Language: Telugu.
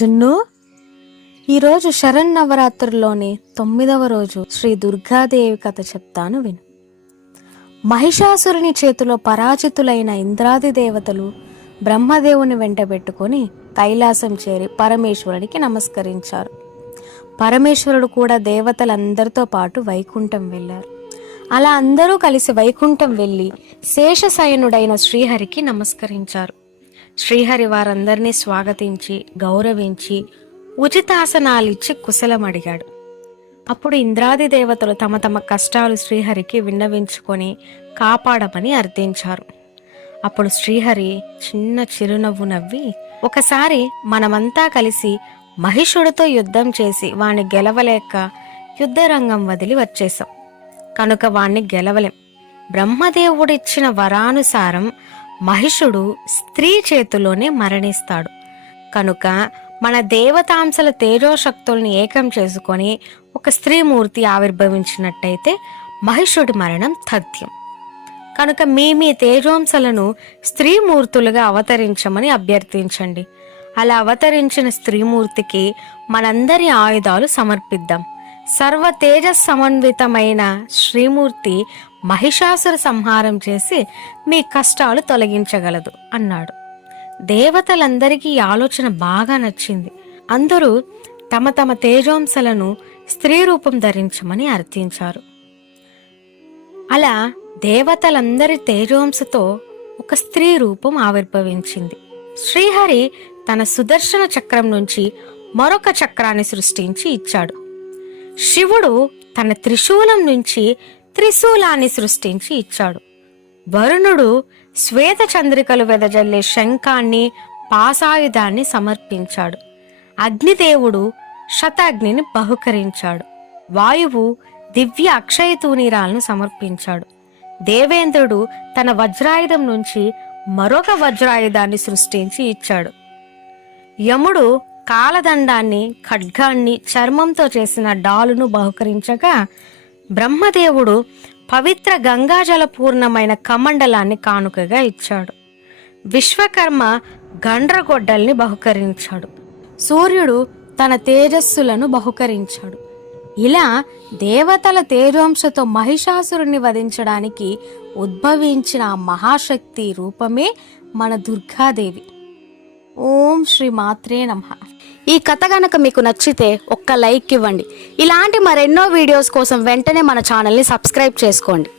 జున్ను, ఈరోజు శరన్నవరాత్రుల్లోని 9వ రోజు శ్రీ దుర్గాదేవి కథ చెప్తాను విను. మహిషాసురుని చేతిలో పరాజితులైన ఇంద్రాది దేవతలు బ్రహ్మదేవుని వెంటబెట్టుకొని కైలాసం చేరి పరమేశ్వరునికి నమస్కరించారు. పరమేశ్వరుడు కూడా దేవతలందరితో పాటు వైకుంఠం వెళ్ళారు. అలా అందరూ కలిసి వైకుంఠం వెళ్ళి శేషశయనుడైన శ్రీహరికి నమస్కరించారు. శ్రీహరి వారందరినీ స్వాగతించి గౌరవించి ఉచితాసనాలిచ్చి కుశలం అడిగాడు. అప్పుడు ఇంద్రాది దేవతలు తమ తమ కష్టాలు శ్రీహరికి విన్నవించుకొని కాపాడమని అర్థించారు. అప్పుడు శ్రీహరి చిన్న చిరునవ్వు నవ్వి, ఒకసారి మనమంతా కలిసి మహిషుడితో యుద్ధం చేసి వాణ్ణి గెలవలేక యుద్ధరంగం వదిలి వచ్చేశాం కనుక వాణ్ణి గెలవలేం. బ్రహ్మదేవుడిచ్చిన వరానుసారం మహిషుడు స్త్రీ చేతిలోనే మరణిస్తాడు కనుక మన దేవతాంశల తేజోశక్తుల్ని ఏకం చేసుకొని ఒక స్త్రీమూర్తి ఆవిర్భవించినట్టయితే మహిషుడి మరణం తథ్యం. కనుక మీ తేజోంశలను స్త్రీమూర్తులుగా అవతరించమని అభ్యర్థించండి. అలా అవతరించిన స్త్రీమూర్తికి మనందరి ఆయుధాలు సమర్పిద్దాం. సర్వ తేజస్ సమన్వితమైన శ్రీమూర్తి మహిషాసుర సంహారం చేసి మీ కష్టాలు తొలగించగలదు అన్నాడు. దేవతలందరికీ ఈ ఆలోచన బాగా నచ్చింది. అందరూ తమ తమ తేజోంశలను స్త్రీ రూపం ధరించమని అర్థించారు. అలా దేవతలందరి తేజోంశతో ఒక స్త్రీ రూపం ఆవిర్భవించింది. శ్రీహరి తన సుదర్శన చక్రం నుంచి మరొక చక్రాన్ని సృష్టించి ఇచ్చాడు. శివుడు తన త్రిశూలం నుంచి త్రిశూలాన్ని సృష్టించి ఇచ్చాడు. వరుణుడు శ్వేత చంద్రికలు వెదజల్లే శంఖాన్ని పాసాయుధాన్ని సమర్పించాడు. అగ్నిదేవుడు శతాగ్నిని బహుకరించాడు. వాయువు దివ్య అక్షయ తూనీరాలను సమర్పించాడు. దేవేంద్రుడు తన వజ్రాయుధం నుంచి మరొక వజ్రాయుధాన్ని సృష్టించి ఇచ్చాడు. యముడు కాలదండాన్ని, ఖడ్గాన్ని, చర్మంతో చేసిన డాలును బహుకరించగా బ్రహ్మదేవుడు పవిత్ర గంగాజల పూర్ణమైన కమండలాన్ని కానుకగా ఇచ్చాడు. విశ్వకర్మ గండ్రగొడ్డల్ని బహుకరించాడు. సూర్యుడు తన తేజస్సులను బహుకరించాడు. ఇలా దేవతల తేజోంశతో మహిషాసురుణ్ణి వధించడానికి ఉద్భవించిన ఆ మహాశక్తి రూపమే మన దుర్గాదేవి. ఓం శ్రీ మాత్రే నమః. ఈ కథ గనక మీకు నచ్చితే ఒక్క లైక్ ఇవ్వండి. ఇలాంటి మరెన్నో వీడియోస్ కోసం వెంటనే మన ఛానల్ని సబ్స్క్రైబ్ చేసుకోండి.